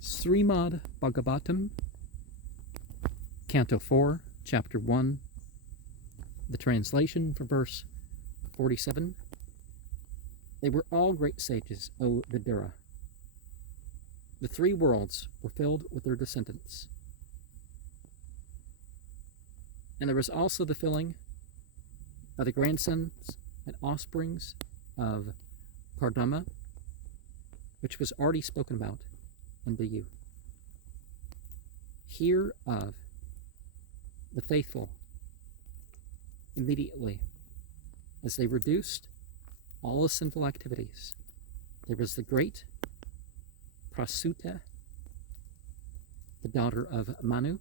Srimad Bhagavatam, Canto 4, Chapter 1, the translation for verse 47. They were all great sages, O Vidura. The three worlds were filled with their descendants. And there was also the filling of the grandsons and offsprings of Kardama, which was already spoken about unto you. Hear of the faithful immediately as they reduced all the sinful activities. There was the great Prasuta, the daughter of Manu,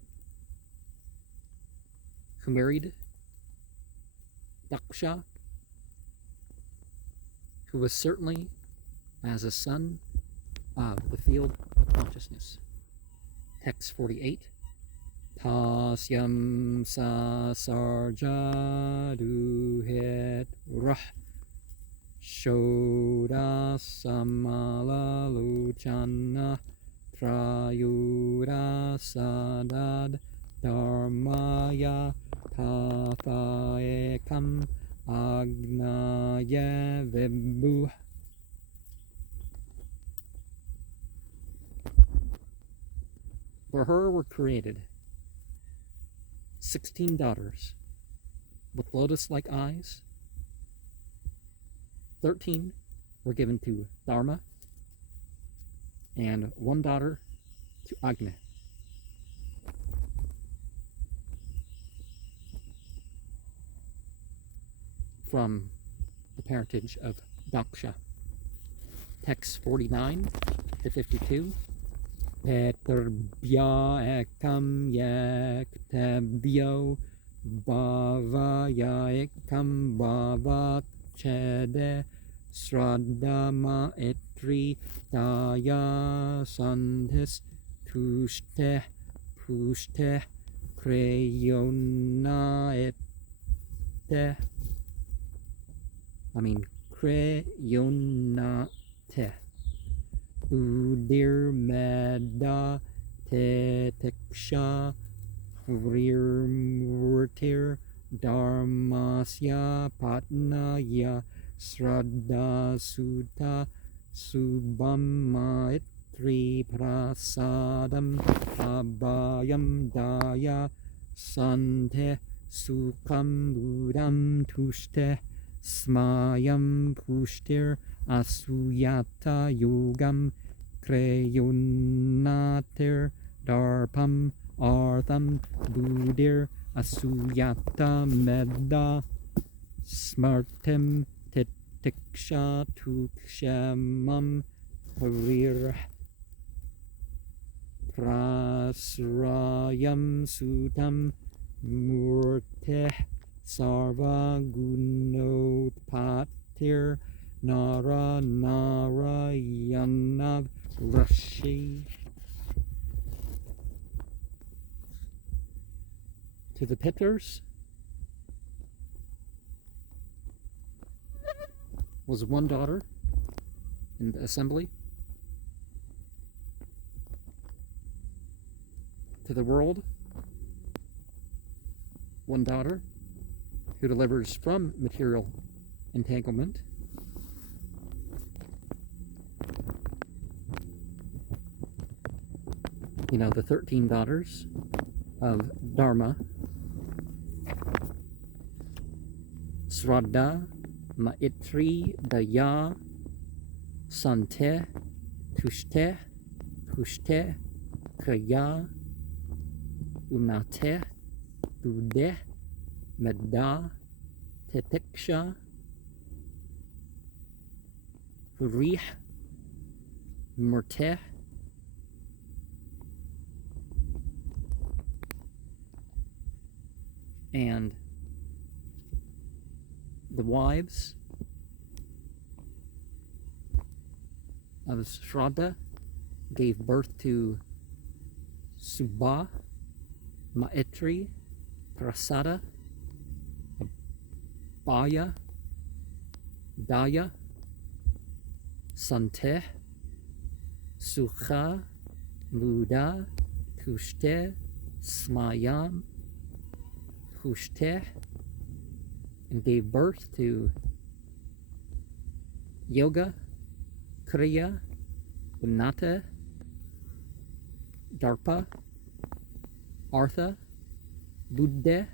who married Daksha, who was certainly as a son of the field of consciousness. Text 48. Tasyam sa sarjadu het rah shoda samala luchana trayura sadad dharmaya tatha ekam agnaya vibhu. For her were created 16 daughters with lotus-like eyes. 13 were given to Dharma, and one daughter to Agni. From the parentage of Daksha. Text 49 to 52. Peterbya ekam yaktebyo bhavaya ekam bhavat chede sradama etri daya sandhis tushte pushte kreyona kreyona te Udir meda te teksha vrirmurtir dharmasya patnaya sraddha sutta subhamma itri prasadam abhayam daya sante sukham budam tushte smayam pushtir asuyata yogam kreyunatir darpam artham budir asuyata medda smartim titiksha tukshamam harir prasrayam sutam murteh sarva gunotpatir Nara Narayanav Rashi. To the Piters was one daughter in the assembly. To the world, one daughter who delivers from material entanglement. The 13 daughters of Dharma, Sraddha, Maitri, Daya, Sante, Tushte, Pushte, Kaya, Unate, Bude, Medda, Tetiksha, Hurih, Murteh, and the wives of Shraddha gave birth to Subha, Maitri, Prasada, Abhaya, Daya, Sante, Sukha, Muda Tushte Smayam Tushte, and gave birth to Yoga, Kriya, Unnata, Darpa, Artha, Buddha,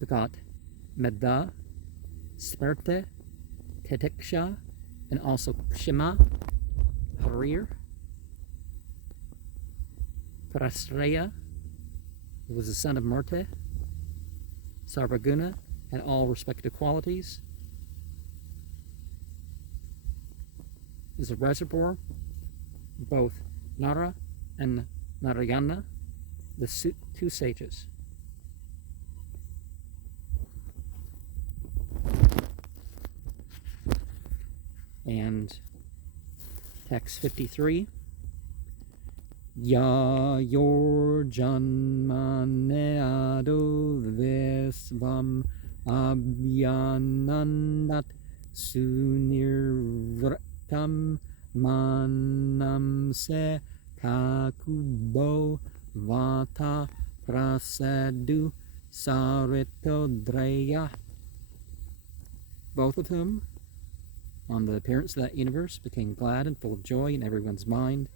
begot Medha, Smrta, Tetiksha, and also Kshima, Harir, Prasraya, who was the son of Murta, Sarvaguna, had all respective qualities. Is a reservoir, both Nara and Narayana, the two sages. And text 53. Ya yor janmane ado vesvam abhyanandat sunirvratam manam se kakubo vata prasadu saritodreya. Both of whom, on the appearance of that universe, became glad and full of joy in everyone's mind.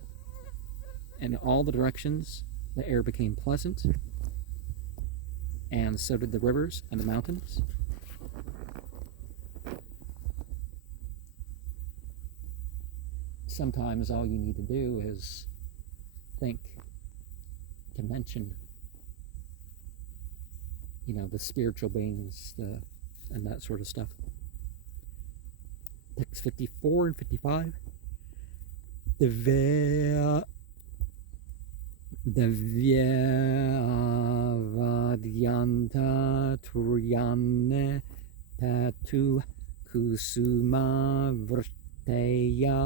And in all the directions, the air became pleasant, and so did the rivers and the mountains. Sometimes all you need to do is think to mention, the spiritual beings, and that sort of stuff. Text 54 and 55. Vadyanta Turyane Patu Kusuma Vrteya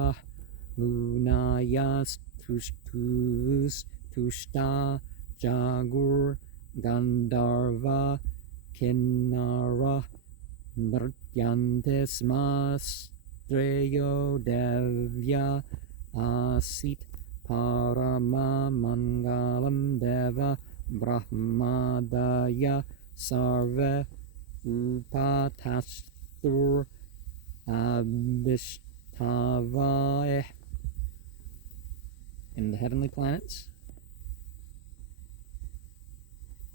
Munayas Tushta Jagur Gandharva Kinnara Nryantes Streyo Devya Asit Parama Mangalam Deva Brahmadaya Sarve Upatastur Abhishtavae. In the heavenly planets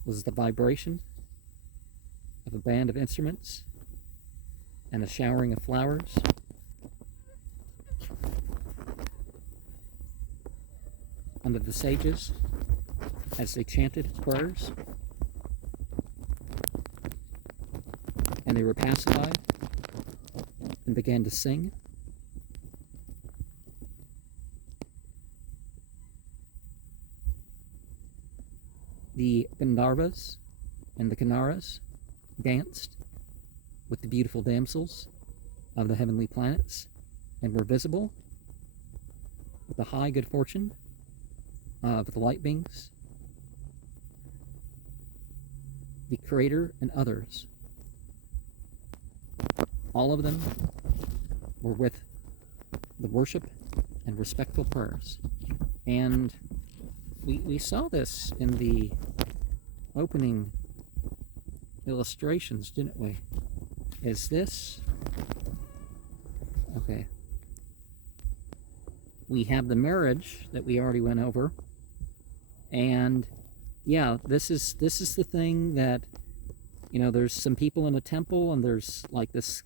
was the vibration of a band of instruments and a showering of flowers. Under the sages, as they chanted prayers, and they were pacified and began to sing. The Gandharvas and the Kinnaras danced with the beautiful damsels of the heavenly planets and were visible with the high good fortune of the light beings, the Creator, and others. All of them were with the worship and respectful prayers. And we saw this in the opening illustrations, didn't we? Is this... Okay. We have the marriage that we already went over. And yeah, this is the thing that, there's some people in a temple and there's like this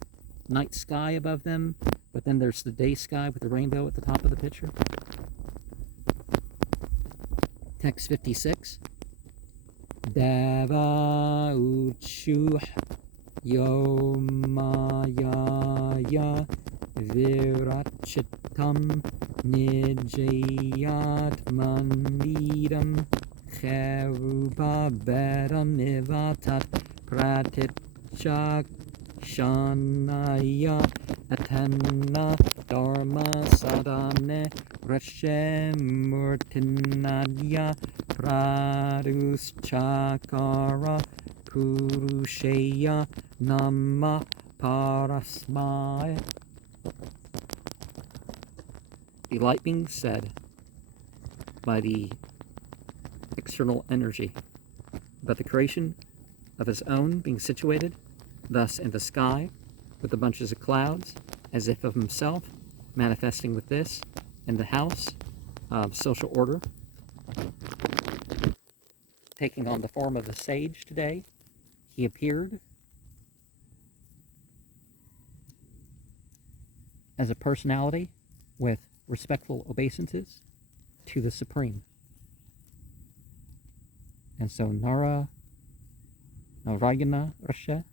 night sky above them, but then there's the day sky with the rainbow at the top of the picture. Text 56. Deva uchuh yomaya virachitam nijayat manvidam cherupa bedam ivatat pratitchak shanaya atanna dharma sadane rashe murtinadya praduschakara purusheya nama parasmaya. The light being said, by the external energy, but the creation of his own being situated thus in the sky with the bunches of clouds, as if of himself, manifesting with this in the house of social order, taking on the form of a sage today, he appeared as a personality with respectful obeisances to the Supreme. And so Narayana Rasha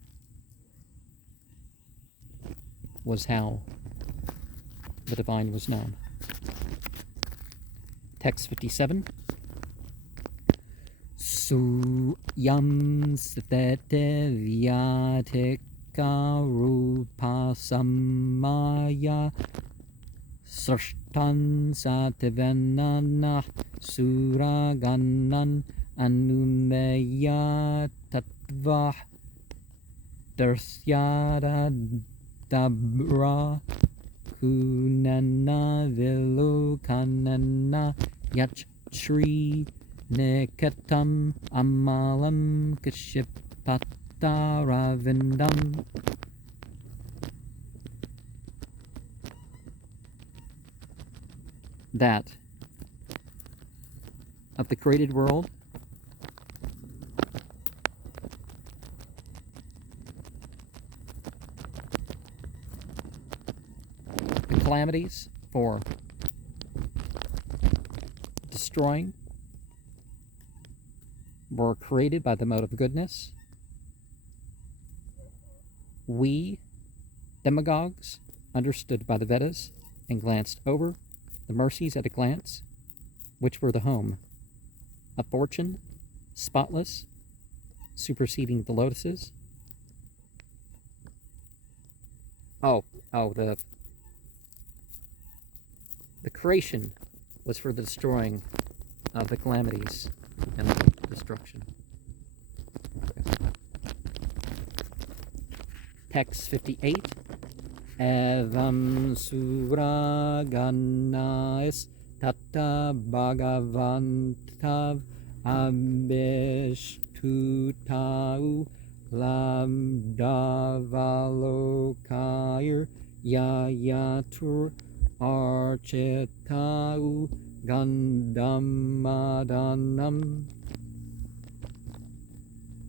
was how the divine was known. Text 57. Suyam Svete Vyatika Rupa Samaya Srashtan Satyavanana Suraganan Anumeya Tattva Darsyada Dabra Kunana Vilokanana Yachri Nekatam Amalam Kashipataravindam. That of the created world, the calamities for destroying were created by the mode of goodness. We, demagogues, understood by the Vedas and glanced over the mercies at a glance, which were the home of fortune, spotless, superseding the lotuses. The creation was for the destroying of the calamities and the destruction. Text 58. Evam suraganais tata bhagavantav abhishtutau lamdavalokayir yayatur archetau gandamadanam.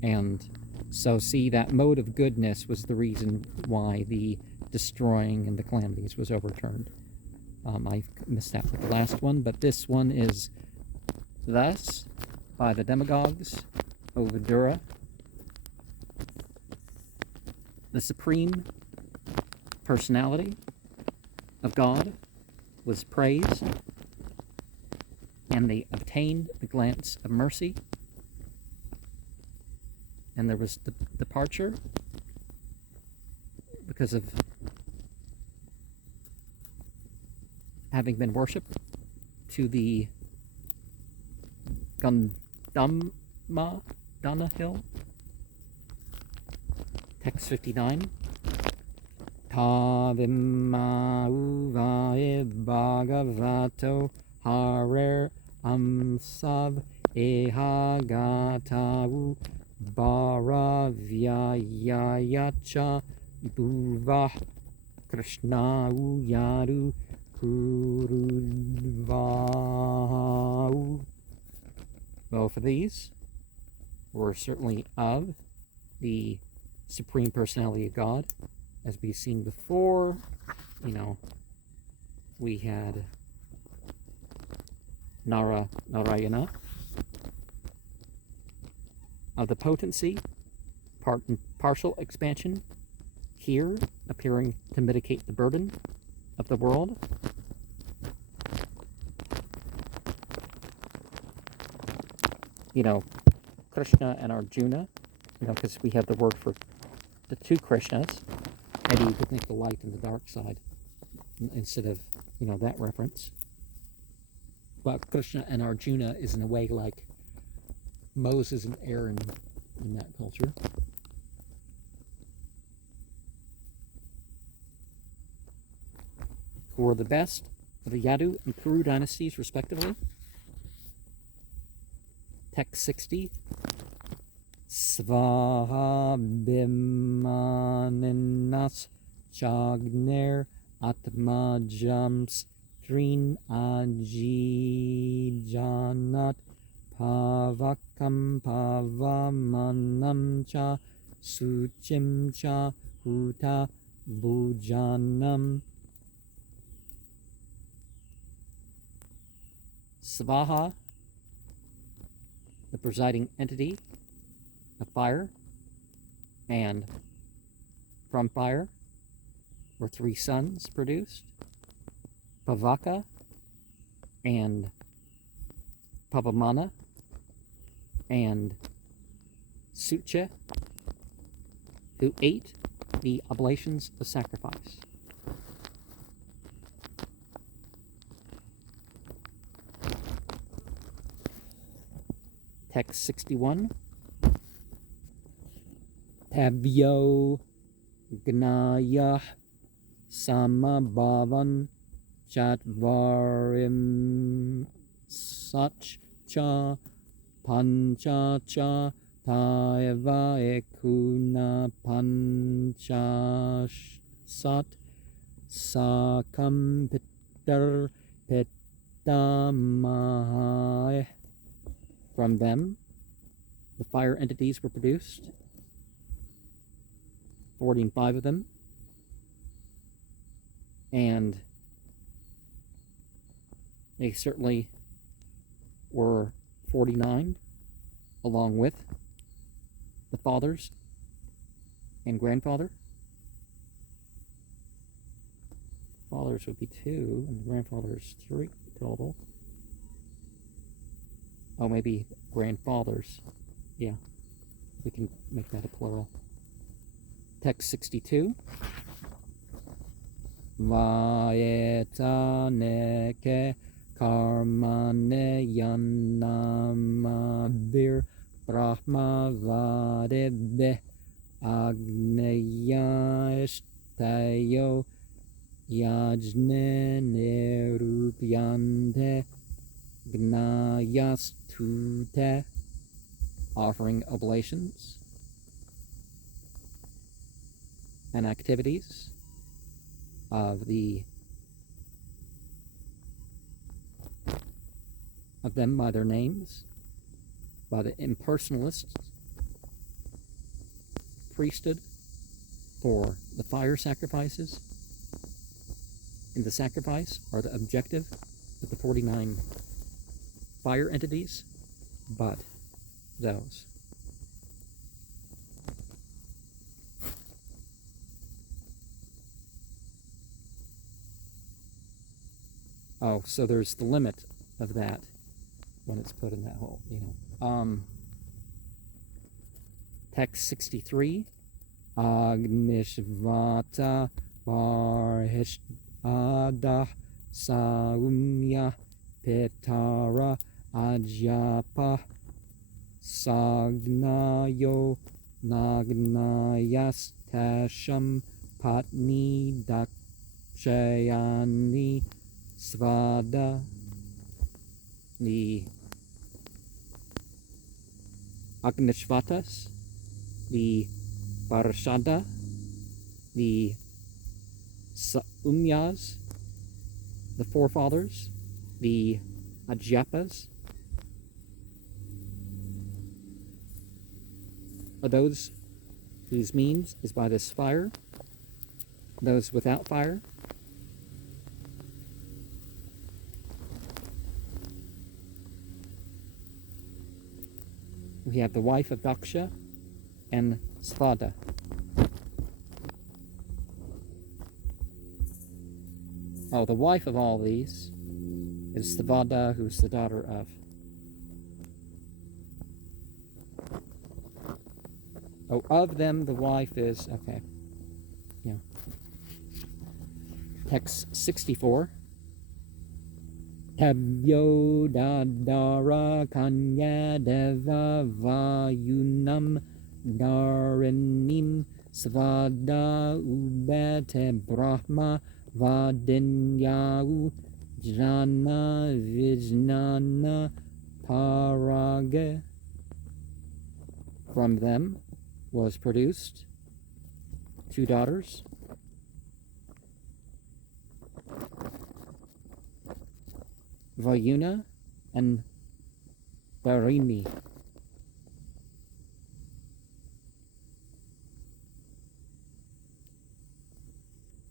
And so see, that mode of goodness was the reason why the destroying and the calamities was overturned. I missed that with the last one, but this one is thus by the demagogues, O Vidura, the supreme personality of God was praised, and they obtained the glance of mercy, and there was the departure because of having been worshipped to the Gandama Dana hill. Text 59. Tavimma uvae bhagavato harer amsav ehagatau bharavyayacha bhuvah krishnau yaru kurudvau. Both of these were certainly of the Supreme Personality of God. As we've seen before, we had Narayana of the potency, partial expansion, here appearing to mitigate the burden of the world. Krishna and Arjuna, because we have the word for the two Krishnas. Maybe you could think the light and the dark side instead of, that reference. But Krishna and Arjuna is in a way like Moses and Aaron in that culture. Who were the best of the Yadu and Kuru dynasties, respectively. Text 60. Svaha bimaninas chagner atmajams trin ajijanat pavakam pavamanam cha suchim cha huta bujanam. Svaha, the presiding entity of fire, and from fire were 3 sons produced, Pavaka and Pavamana and Sucha, who ate the oblations of sacrifice. Text 61. Tabyo Gnaya Samabhavan Chatvarim Satcha Panchacha Taiva Ekuna Panchasat Sakam Pitar Pitamahai. From them, the fire entities were produced, 45 of them, and they certainly were 49, along with the fathers and grandfather. Fathers would be 2, and grandfathers 3 total. Oh, maybe grandfathers. Yeah, we can make that a plural. Text 62. Vaetaneke karmane yanamabir brahma vadebe agneya ishtayo yajne nerupyante Gnayastute, offering oblations and activities of them by their names, by the impersonalists, priesthood for the fire sacrifices, and the sacrifice are the objective of the 49 fire entities, but those. Oh, so there's the limit of that when it's put in that hole, Text 63. Agnishvata Barhishada Saumya Petara Ajapa Sagnayo Nagnayastasham Patni Dakshayani Svada. The Agnishvatas, the Parashada, the Saumyas, the forefathers, the Ajapas, are those whose means is by this fire. Those without fire, we have the wife of Daksha and Svada. Oh, the wife of all these is Svada, who's the daughter of. Oh, of them the wife is, okay. Yeah. Text 64. Tabyo dadara kanya deva vayunam darinim svada ubete brahma vadinyau jnana vijnana Parage. From them was produced 2 daughters, Vayuna and Barini.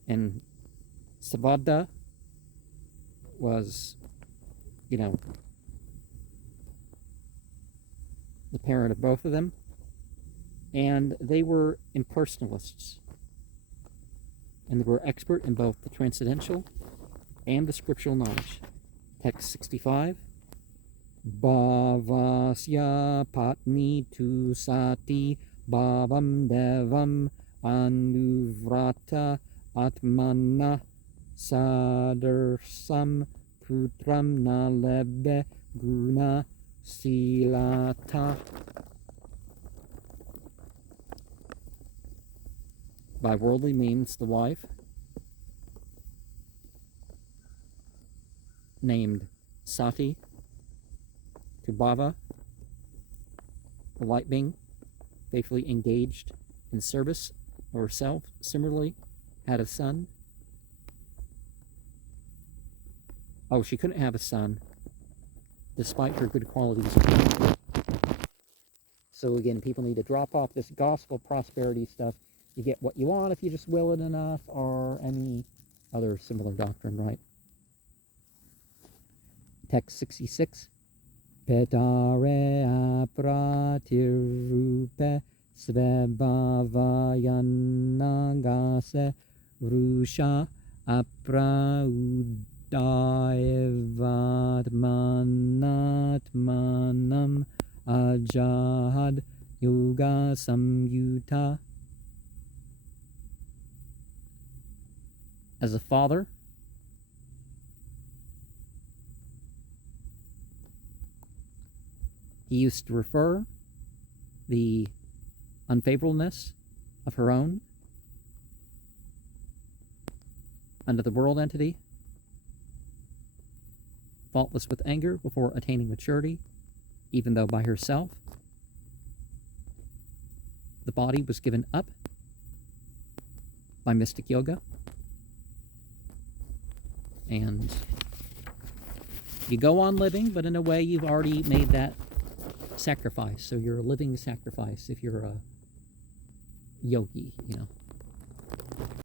And Savada was, the parent of both of them. And they were impersonalists. And they were expert in both the transcendental and the scriptural knowledge. Text 65. Bhavasya patni tu sati bhavam devam anuvrata atmana sadarsam putram nalebe guna silata. By worldly means, the wife, named Sati, to Bhava, the light being, faithfully engaged in service of herself, similarly had a son. Oh, she couldn't have a son, despite her good qualities. So again, people need to drop off this gospel prosperity stuff. You get what you want if you just will it enough, or any other similar doctrine, right? Text 66. Petare apratirupe svebhavayanagase vrusha apraudaevatmanatmanam ajahad yoga samyuta. As a father, he used to refer the unfavorableness of her own unto the world entity, faultless with anger before attaining maturity, even though by herself the body was given up by mystic yoga. And you go on living, but in a way you've already made that sacrifice. So you're a living sacrifice if you're a yogi,